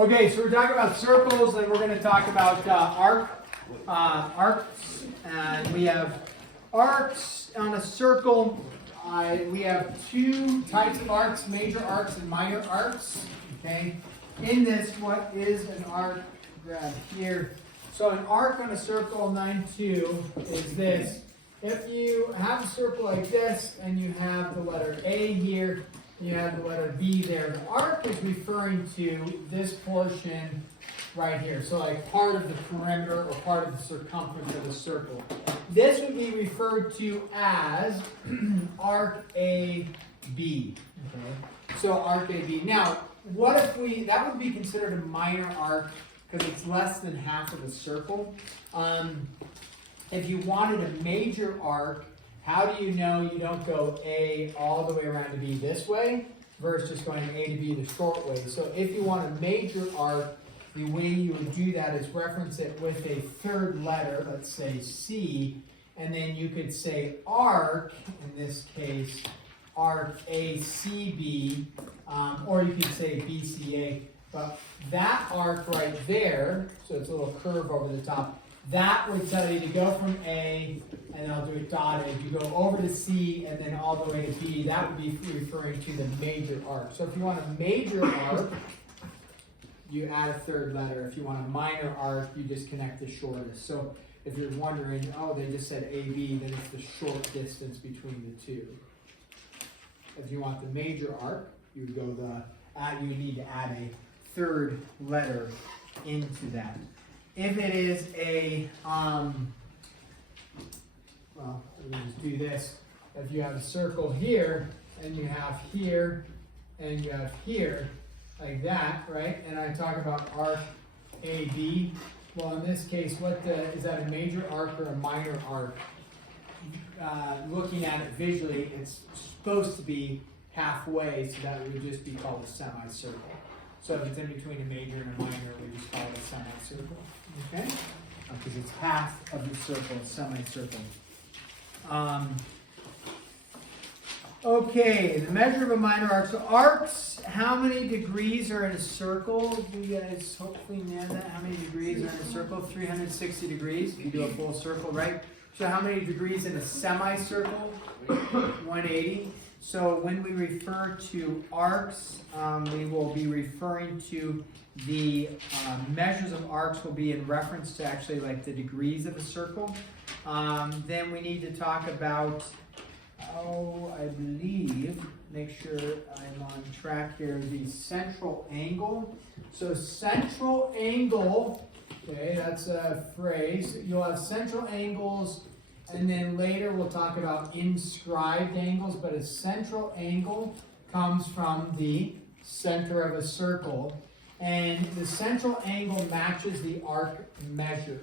Okay, so we're talking about circles, and we're going to talk about arcs, and we have arcs on a circle. We have two types of arcs: major arcs and minor arcs. Okay, in this, what is an arc? Grab here. So an arc on a circle 9-2 is this. If you have a circle like this, and you have the letter A here, you have the letter B there. The arc is referring to this portion right here. So like part of the perimeter or part of the circumference of the circle. This would be referred to as arc AB. Okay? So arc AB. Now, what if that would be considered a minor arc because it's less than half of a circle. If you wanted a major arc, how do you know you don't go A all the way around to B this way versus just going A to B the short way? So if you want a major arc, the way you would do that is reference it with a third letter, let's say C, and then you could say arc, in this case, arc ACB, or you could say BCA. But that arc right there, so it's a little curve over the top, that would tell you to go from A, and I'll do it dotted, you go over to C, and then all the way to B. That would be referring to the major arc. So if you want a major arc, you add a third letter. If you want a minor arc, you just connect the shortest. So if you're wondering, oh, they just said AB, then it's the short distance between the two. If you want the major arc, you would go you need to add a third letter into that. If it is a, well, let me just do this. If you have a circle here, and you have here, and you have here, like that, right? And I talk about arc AB. Well, in this case, is that a major arc or a minor arc? Looking at it visually, it's supposed to be halfway, so that would just be called a semicircle. So if it's in between a major and a minor, we just call it a semicircle. Okay? Because it's half of the circle, semicircle. Okay, the measure of a minor arc. So arcs, how many degrees are in a circle? You guys hopefully know that. How many degrees are in a circle? 360 degrees. You do a full circle, right? So how many degrees in a semicircle? 180. So when we refer to arcs, we will be referring to the measures of arcs will be in reference to actually like the degrees of a circle. Then we need to talk about, I believe, make sure I'm on track here, the central angle. So central angle, okay, that's a phrase. You'll have central angles, and then later we'll talk about inscribed angles, but a central angle comes from the center of a circle, and the central angle matches the arc measure.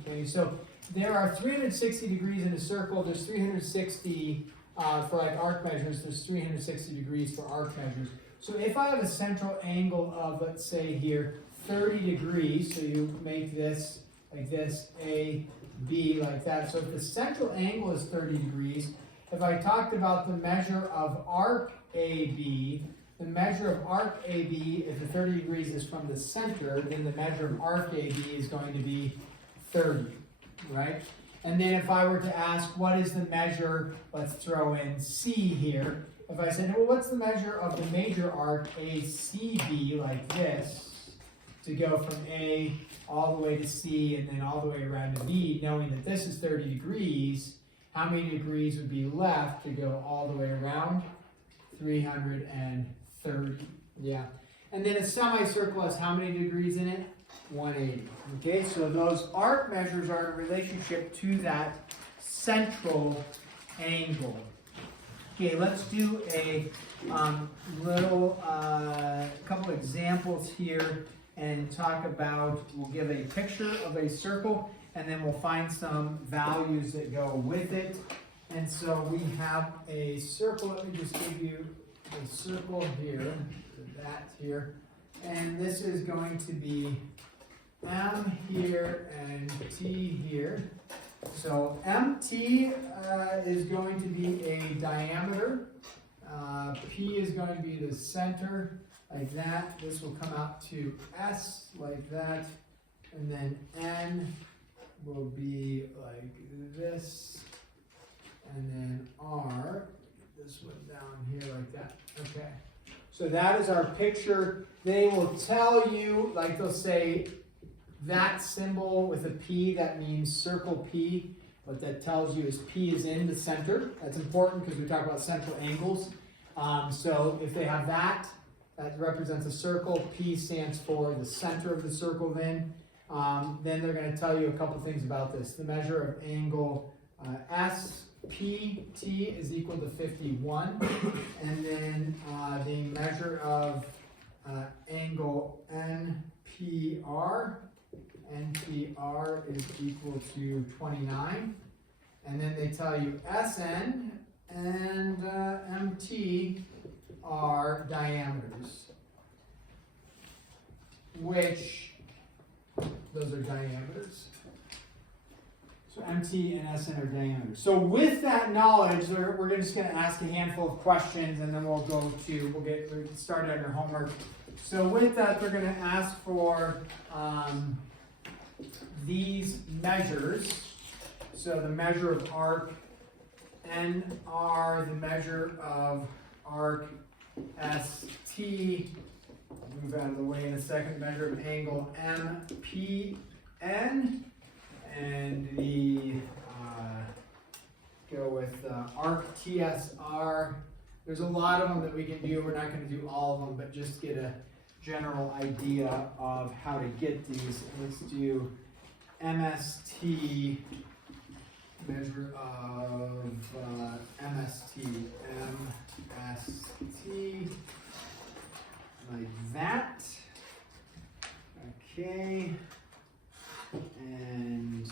Okay, so there are 360 degrees in a circle. There's 360 for like arc measures. There's 360 degrees for arc measures. So if I have a central angle of, let's say here, 30 degrees, so you make this like this, A, B, like that. So if the central angle is 30 degrees, if I talked about the measure of arc AB, the measure of arc AB, if the 30 degrees is from the center, then the measure of arc AB is going to be 30, right? And then if I were to ask, what is the measure, let's throw in C here. If I said, well, what's the measure of the major arc ACB, like this, to go from A all the way to C and then all the way around to B, knowing that this is 30 degrees, how many degrees would be left to go all the way around? 330, yeah. And then a semicircle has how many degrees in it? 180. Okay, so those arc measures are in relationship to that central angle. Okay, let's do a little couple examples here and talk about, we'll give a picture of a circle, and then we'll find some values that go with it. And so we have a circle. Let me just give you a circle here, that here. And this is going to be M here and T here. So MT is going to be a diameter. P is going to be the center like that. This will come out to S like that. And then N will be like this. And then R, this one down here like that. Okay. So that is our picture. They will tell you, like they'll say, that symbol with a P, that means circle P. What that tells you is P is in the center. That's important because we talk about central angles. So if they have that, that represents a circle. P stands for the center of the circle then. Then they're going to tell you a couple things about this. The measure of angle SPT is equal to 51. And then the measure of angle NPR is equal to 29. And then they tell you SN and MT are diameters, which those are diameters. So MT and SN are diameters. So with that knowledge, we're just going to ask a handful of questions, and then we'll get started on your homework. So with that, they're going to ask for these measures. So the measure of arc NR, the measure of arc ST, I'll move out of the way in a second, measure of angle MPN, and the go with arc TSR. There's a lot of them that we can do. We're not going to do all of them, but just get a general idea of how to get these. Let's do MST, measure of MST, like that. Okay, and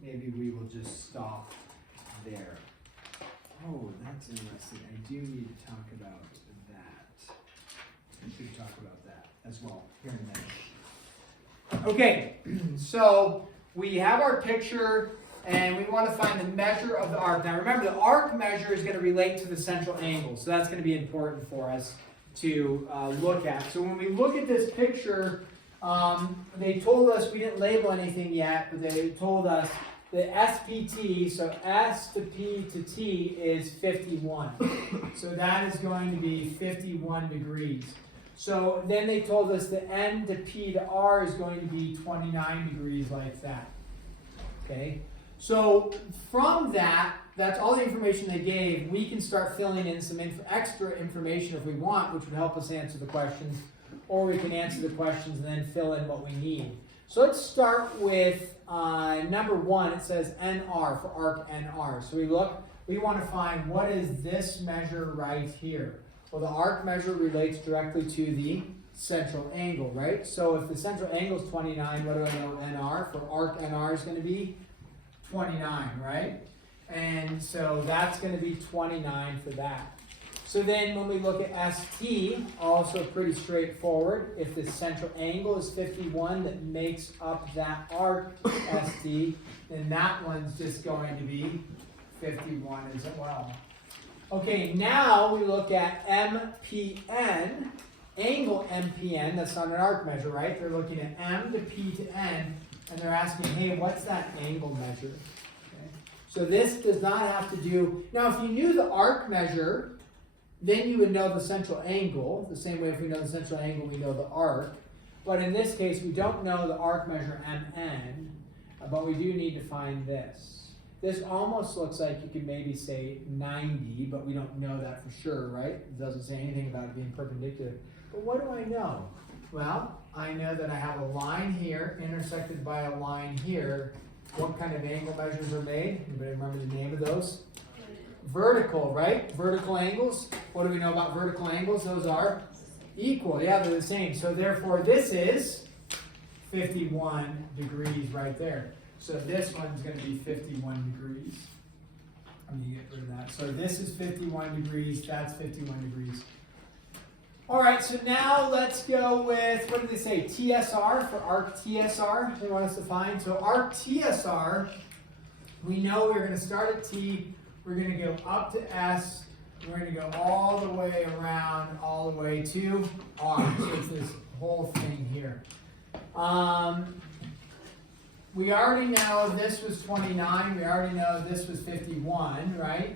maybe we will just stop there. Oh, that's interesting. I do need to talk about that. We should talk about that as well here in a minute. Okay, so we have our picture and we want to find the measure of the arc. Now remember, the arc measure is going to relate to the central angle, so that's going to be important for us to look at. So when we look at this picture, they told us, we didn't label anything yet, but they told us the SPT, so S to P to T is 51. So that is going to be 51 degrees. So then they told us the N to P to R is going to be 29 degrees like that. Okay? So from that, that's all the information they gave. We can start filling in some extra information if we want, which would help us answer the questions, or we can answer the questions and then fill in what we need. So let's start with number one. It says NR for arc NR. So we want to find what is this measure right here. Well, the arc measure relates directly to the central angle, right? So if the central angle is 29, what do I know NR? For arc NR is going to be 29, right? And so that's going to be 29 for that. So then when we look at ST, also pretty straightforward. If the central angle is 51 that makes up that arc ST, then that one's just going to be 51 as well. Okay, now we look at MPN, angle MPN, that's not an arc measure, right? They're looking at M to P to N, and they're asking, hey, what's that angle measure? Okay. So this does not have to do, now if you knew the arc measure, then you would know the central angle. The same way if we know the central angle, we know the arc. But in this case, we don't know the arc measure MN, but we do need to find this. This almost looks like you could maybe say 90, but we don't know that for sure, right? It doesn't say anything about it being perpendicular. But what do I know? Well, I know that I have a line here intersected by a line here. What kind of angle measures are made? Anybody remember the name of those? Vertical, right? Vertical angles. What do we know about vertical angles? Those are equal. Yeah, they're the same. So therefore, this is 51 degrees right there. So this one's going to be 51 degrees. I'm going to get rid of that. So this is 51 degrees. That's 51 degrees. All right, so now let's go with, what did they say? TSR for arc TSR. They want us to find. So arc TSR, we know we're going to start at T. We're going to go up to S. we're going to go all the way around, all the way to R. So it's this whole thing here. We already know this was 29. We already know this was 51, right?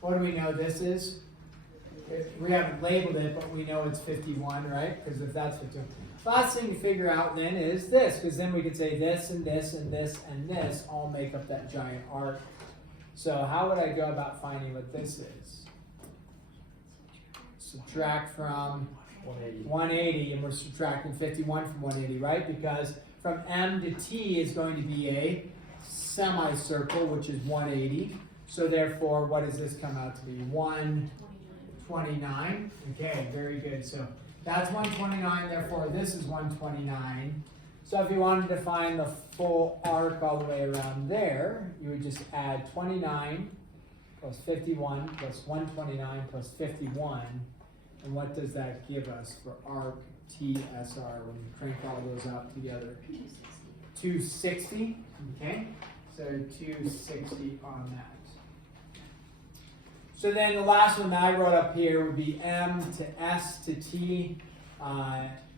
What do we know this is? We haven't labeled it, but we know it's 51, right? Because if that's 51. Last thing to figure out then is this, because then we could say this and this and this and this all make up that giant arc. So how would I go about finding what this is? Subtract from 180, and we're subtracting 51 from 180, right? Because from M to T is going to be a semicircle, which is 180. So therefore, what does this come out to be? 129. Okay, very good. So that's 129, therefore this is 129. So if you wanted to find the full arc all the way around there, you would just add 29 plus 51 plus 129 plus 51. And what does that give us for arc TSR when you crank all those out together? 260. Okay, so 260 on that. So then the last one that I wrote up here would be M to S to T.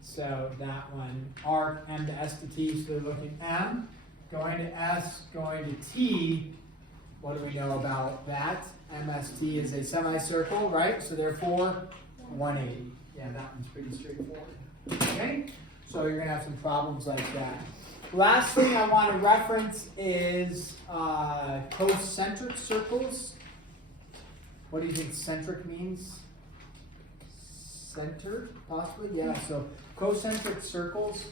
So that one, arc M to S to T. So they're looking M, going to S, going to T. What do we know about that? MST is a semicircle, right? So therefore, 180. Yeah, that one's pretty straightforward. Okay? So you're going to have some problems like that. Last thing I want to reference is concentric circles. What do you think centric means? Center, possibly? Yeah, so concentric circles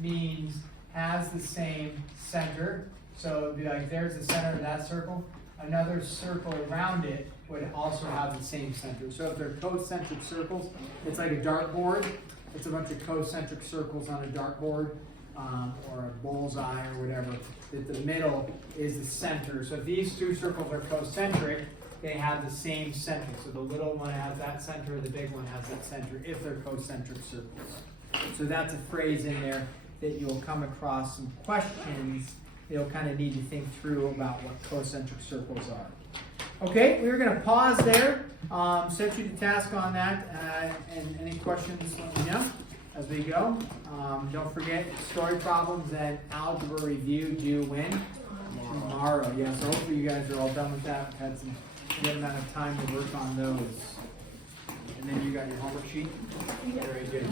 means has the same center. So it'd be like there's the center of that circle. Another circle around it would also have the same center. So if they're concentric circles, it's like a dartboard. It's a bunch of concentric circles on a dartboard or a bullseye or whatever. That the middle is the center. So if these two circles are concentric, they have the same center. So the little one has that center, the big one has that center, if they're concentric circles. So that's a phrase in there that you'll come across some questions. You'll kind of need to think through about what concentric circles are. Okay, we're going to pause there, set you to task on that, and any questions, let me know as we go. Don't forget, story problems and algebra review due when? Tomorrow. Yeah, so hopefully you guys are all done with that. We've had some good amount of time to work on those. And then you got your homework sheet? Very good.